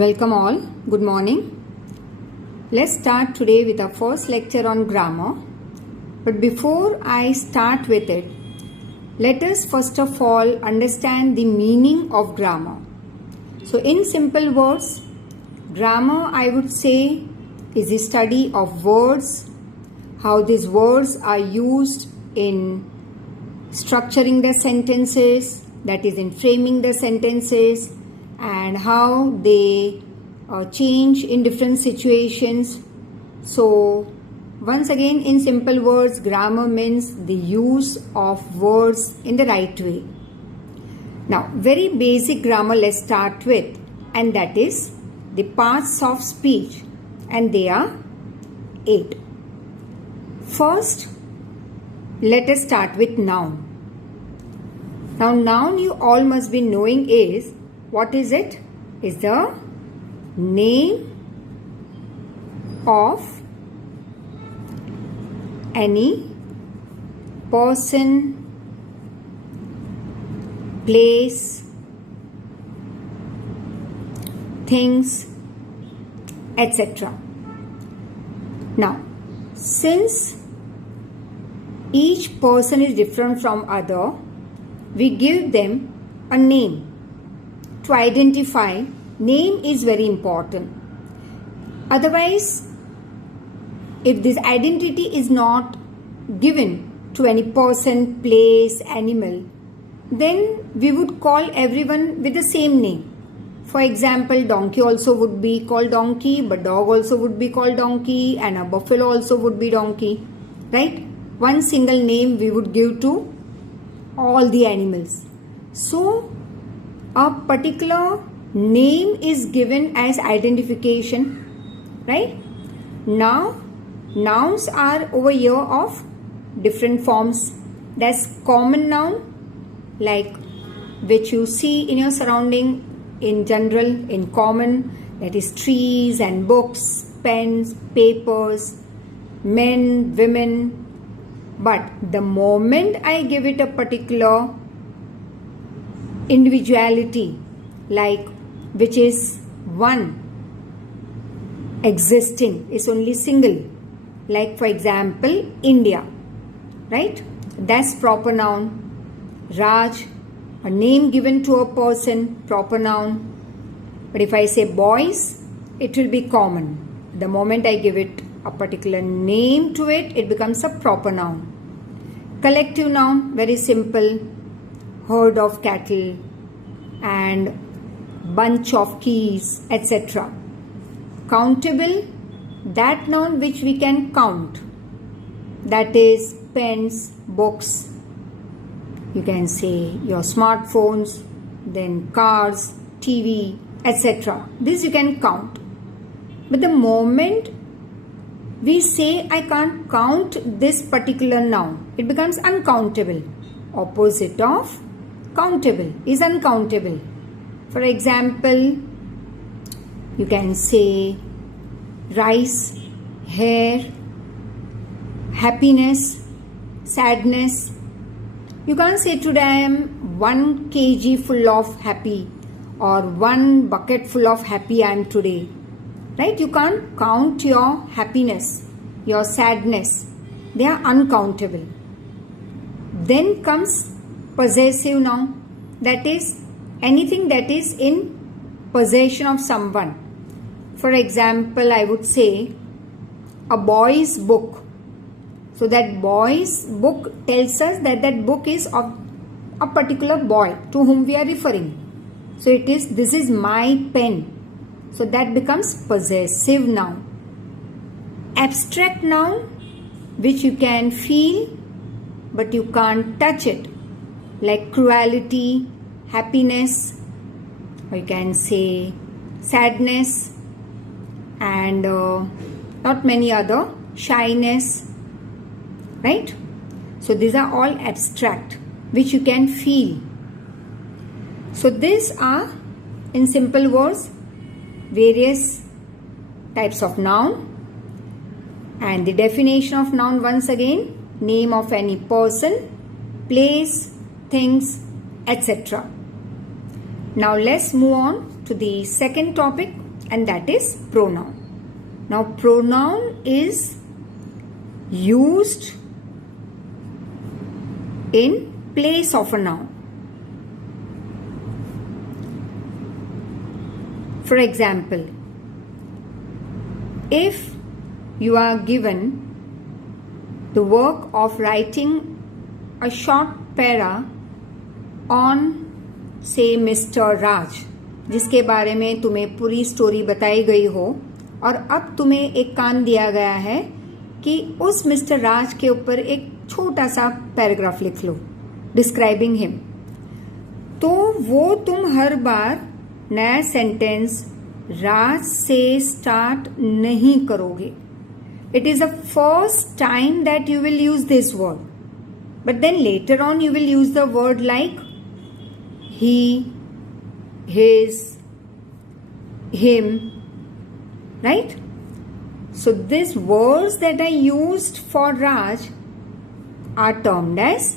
Welcome all. Good morning. Let's start today with our first lecture on grammar. But before I start with it, let us first of all understand the meaning of grammar. So in simple words, grammar I would say is the study of words, how these words are used in structuring the sentences, that is in framing the sentences, and how they change in different situations. So once again, in simple words, grammar means the use of words in the right way. Now, very basic grammar let's start with, and that is the parts of speech, and they are 8. First, let us start with noun. Now, noun you all must be knowing is, what is it? Is the name of any person, place, things, etc. Now, since each person is different from other, we give them a name. To identify, name is very important. Otherwise, if this identity is not given to any person, place, animal, then we would call everyone with the same name. For example, donkey also would be called donkey, but dog also would be called donkey, and a buffalo also would be donkey, right? One single name we would give to all the animals. So, a particular name is given as identification, right? Now, nouns are over here of different forms. That's common noun, like which you see in your surrounding in general, in common, that is trees and books, pens, papers, men, women. But the moment I give it a particular individuality, like which is one, existing, is only single, like for example India, right? That's proper noun. Raj, a name given to a person, proper noun. But if I say boys, it will be common. The moment I give it a particular name to it, it becomes a proper noun. Collective noun, very simple. Herd of cattle and bunch of keys, etc. Countable, that noun which we can count, that is pens, books, you can say your smartphones, then cars, TV, etc. This you can count. But the moment we say I can't count this particular noun, it becomes uncountable. Opposite of countable is uncountable. For example, you can say rice, hair, happiness, sadness. You can't say today I am 1 kg full of happy or 1 bucket full of happy I am today. Right? You can't count your happiness, your sadness. They are uncountable. Then comes possessive noun, that is anything that is in possession of someone. For example, I would say a boy's book. So that boy's book tells us that that book is of a particular boy to whom we are referring. So it is, this is my pen. So that becomes possessive noun. Abstract noun, which you can feel but you can't touch it, like cruelty, happiness, or you can say sadness, and not many other, shyness, right? So these are all abstract, which you can feel. So these are, in simple words, various types of noun. And the definition of noun once again, name of any person, place, things, etc. Now let's move on to the second topic, and that is pronoun. Now pronoun is used in place of a noun. For example, if you are given the work of writing a short para on say Mr. Raj, जिसके बारे में तुम्हें पूरी story बताई गई हो, और अब तुम्हें एक काम दिया गया है कि उस मिस्टर राज के ऊपर एक छोटा सा पैराग्राफ लिख लो डिस्क्राइबिंग हिम, तो वो तुम हर बार नया सेंटेंस राज से स्टार्ट नहीं करोगे. It is the first time that you will use this word, but then later on you will use the word like he, his, him, right? So these words that I used for Raj are termed as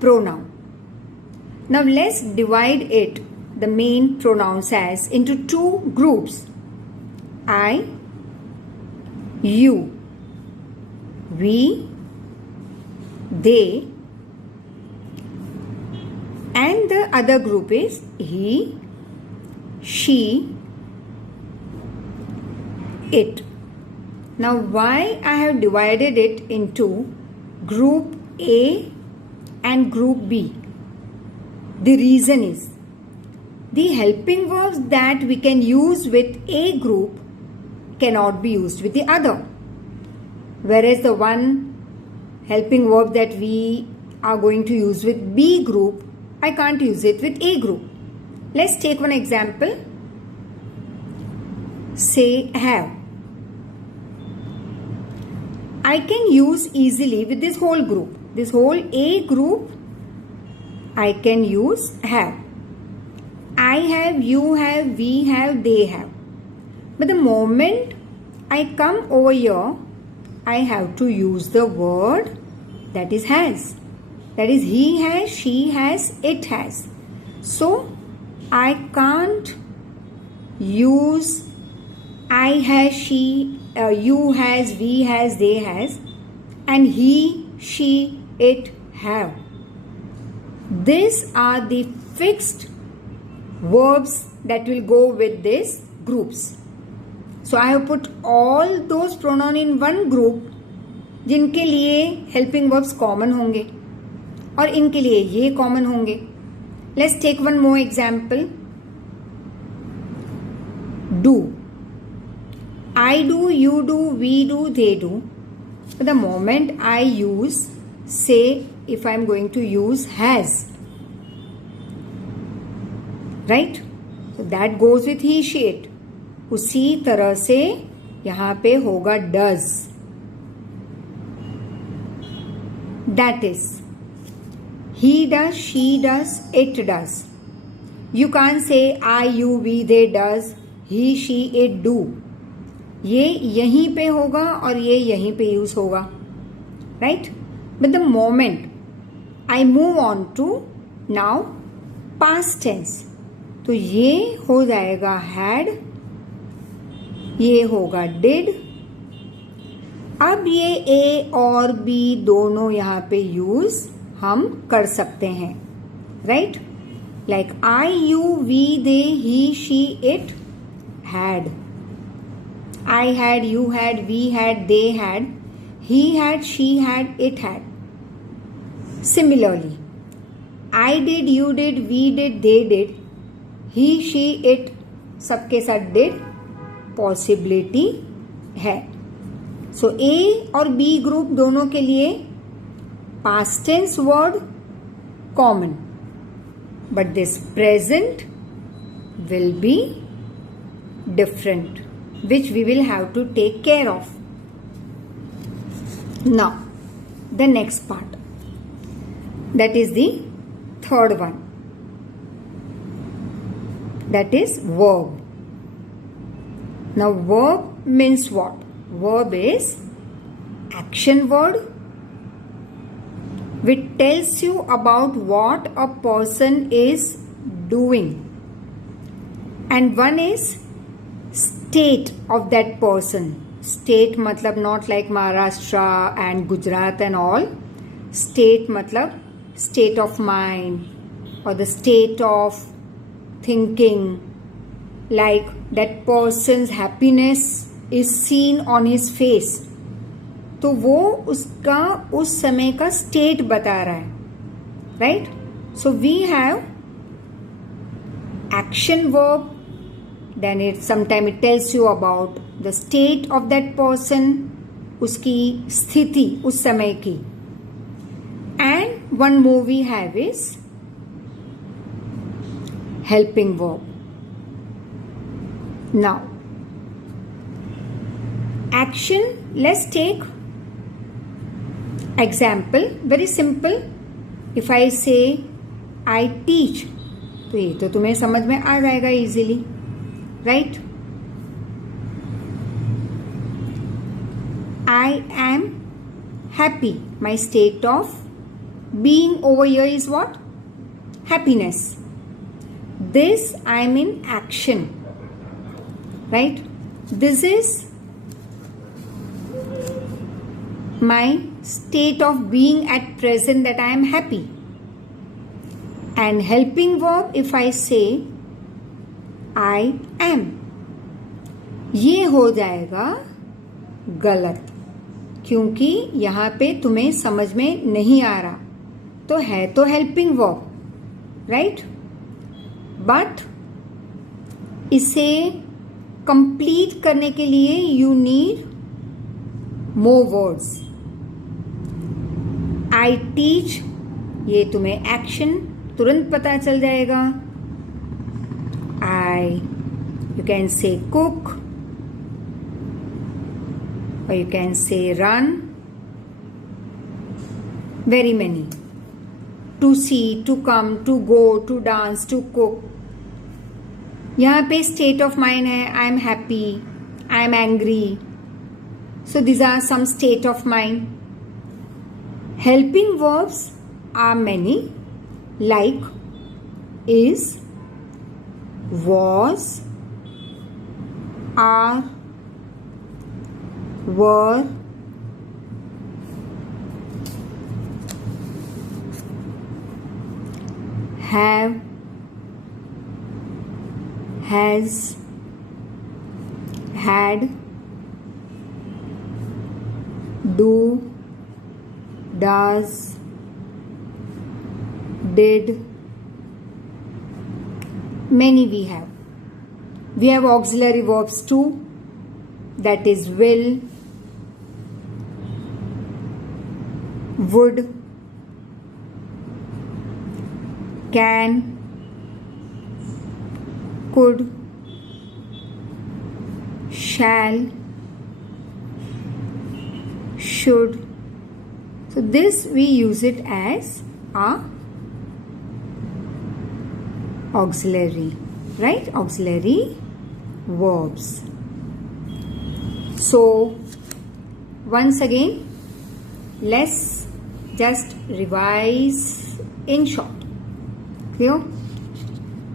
pronoun. Now let's divide it, the main pronouns, as into two groups. I, you, we, they, and the other group is he, she, it. Now why I have divided it into group A and group B? The reason is the helping verbs that we can use with A group cannot be used with the other, whereas the one helping verb that we are going to use with B group, I can't use it with A group. Let's take one example. Say have. I can use easily with this whole group. This whole A group, I can use have. I have, you have, we have, they have. But the moment I come over here, I have to use the word that is has. That is he has, she has, it has. So I can't use I has, she, you has, we has, they has, and he, she, it have. These are the fixed verbs that will go with these groups. So I have put all those pronouns in one group जिनके लिए helping verbs common होंगे और इनके लिए ये कॉमन होंगे. Let's take one more example. Do. I do, you do, we do, they do. The moment I use say, if I am going to use has, right, so that goes with he, she, it. उसी तरह से यहां पे होगा does. That is he does, she does, it does. You can't say I, you, we, they does, he, she, it do. ये यहीं पे होगा और ये यहीं पे यूज होगा, right? But the moment I move on to now past tense, तो ये हो जाएगा had, ये होगा did. अब ये A और B दोनों यहाँ पे यूज हम कर सकते हैं, right? Like I, you, we, they, he, she, it had. I had, you had, we had, they had, he had, she had, it had. Similarly I did, you did, we did, they did, he, she, it सबके साथ did possibility है. सो ए और B group दोनों के लिए past tense word common, but this present will be different, which we will have to take care of. Now the next part, that is the third one, that is verb. Now verb means what? Verb is action word which tells you about what a person is doing, and one is state of that person. State matlab not like Maharashtra and Gujarat and all. State matlab state of mind or the state of thinking, like that person's happiness is seen on his face. तो वो उसका उस समय का state बता रहा है, right? So we have action verb, then it sometime it tells you about the state of that person, उसकी स्थिति उस समय की. And one more we have is helping verb. Now action, let's take example, very simple. If I say I teach, तो ये तो तुम्हें समझ में आ जाएगा easily, right? I am happy. My state of being over here is what? Happiness. This I am in action, right? This is my state of being at present, that I am happy. And helping verb, if I say I am, ये हो जाएगा गलत, क्योंकि यहाँ पे तुम्हें समझ में नहीं आ रहा. तो है तो हेल्पिंग वर्ब, राइट? बट इसे कंप्लीट करने के लिए you need more words. I teach, ये तुम्हें एक्शन तुरंत पता चल जाएगा. I, you can say cook, or you can say run. Very many. To see, to come, to go, to dance, to cook. यहाँ पे state of mind है I am happy, I am angry. So these are some state of mind. Helping verbs are many, like is, was, are, were, have, has, had, do, does, did. Many we have. We have auxiliary verbs too, that is will, would, can, could, shall, should. So this we use it as a auxiliary, right? Auxiliary verbs. So once again, let's just revise in short. Clear?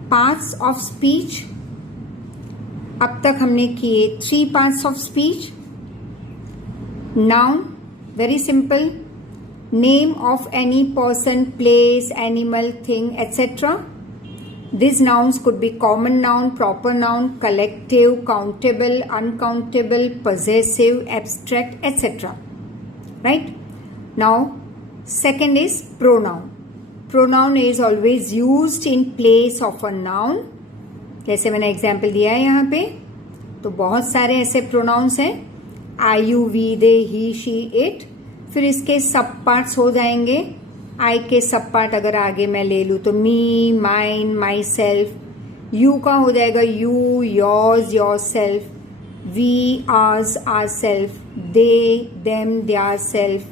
Parts of speech. अब तक हमने किए 3 parts of speech. Noun, very simple. Name of any person, place, animal, thing, etc. These nouns could be common noun, proper noun, collective, countable, uncountable, possessive, abstract, etc. Right? Now, second is pronoun. Pronoun is always used in place of a noun. जैसे मैंने example दिया है यहाँ पे, तो बहुत सारे ऐसे प्रोनाउंस हैं. I, you, we, they, he, she, it. फिर इसके सब पार्ट्स हो जाएंगे. आई के सब पार्ट अगर आगे मैं ले लूँ तो me, mine, myself. You का हो जाएगा you, yours, yourself. We, ours, ourself. They, them, their self.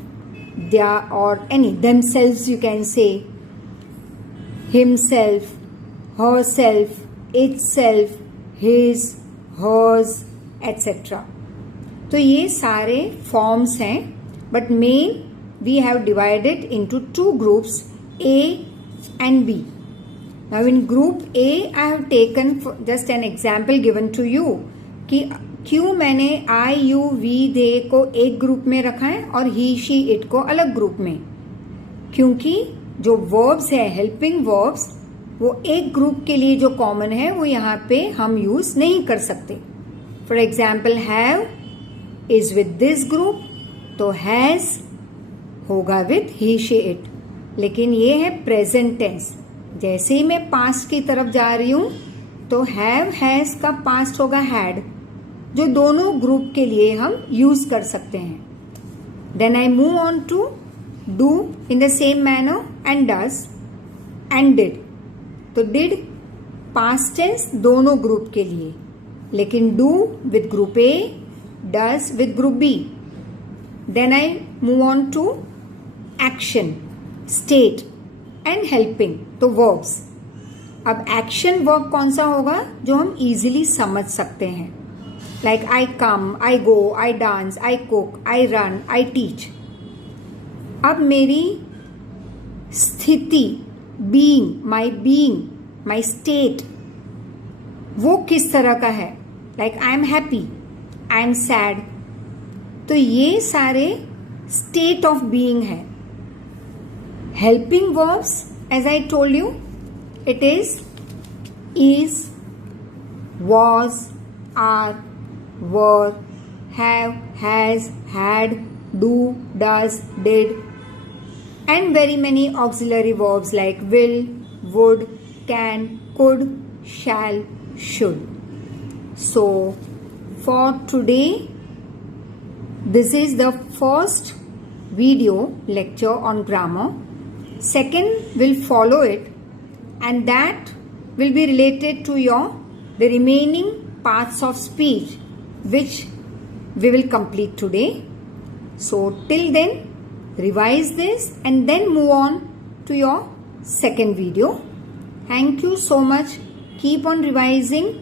Their or any, themselves you can say. himself, herself, itself, his, hers, etc. तो ये सारे फॉर्म्स हैं, but main we have divided into 2 groups, A and B. Now in group A, I have taken just an example given to you, कि क्यों मैंने आई you we दे को एक group में रखा है और ही शी इट को अलग ग्रुप में, क्योंकि जो वर्ब्स है हेल्पिंग वर्ब्स वो एक ग्रुप के लिए जो कॉमन है वो यहाँ पे हम यूज नहीं कर सकते. For example have is with this group, तो हैज होगा विद ही शी इट. लेकिन ये है प्रेजेंट टेंस. जैसे ही मैं पास्ट की तरफ जा रही हूं तो हैव हैज का पास्ट होगा हैड, जो दोनों ग्रुप के लिए हम यूज कर सकते हैं. Then I move on to do in the same manner and does and did. तो डिड पास्ट टेंस दोनों ग्रुप के लिए, लेकिन do with group A, does with group B. Then I move on to action, state and helping, तो verbs. अब action verb कौन सा होगा जो हम इजीली समझ सकते हैं, like I come, I go, I dance, I cook, I run, I teach. अब मेरी स्थिति, बीइंग, माई स्टेट, वो किस तरह का है, like I am happy, I am sad. तो ये सारे स्टेट ऑफ बीइंग है. Helping verbs, as I told you, it is, was, are, were, have, has, had, do, does, did, and very many auxiliary verbs like will, would, can, could, shall, should. So, for today, this is the first video lecture on grammar. Second will follow it, and that will be related to the remaining parts of speech which we will complete today. So till then, revise this and then move on to your second video. Thank you so much. Keep on revising.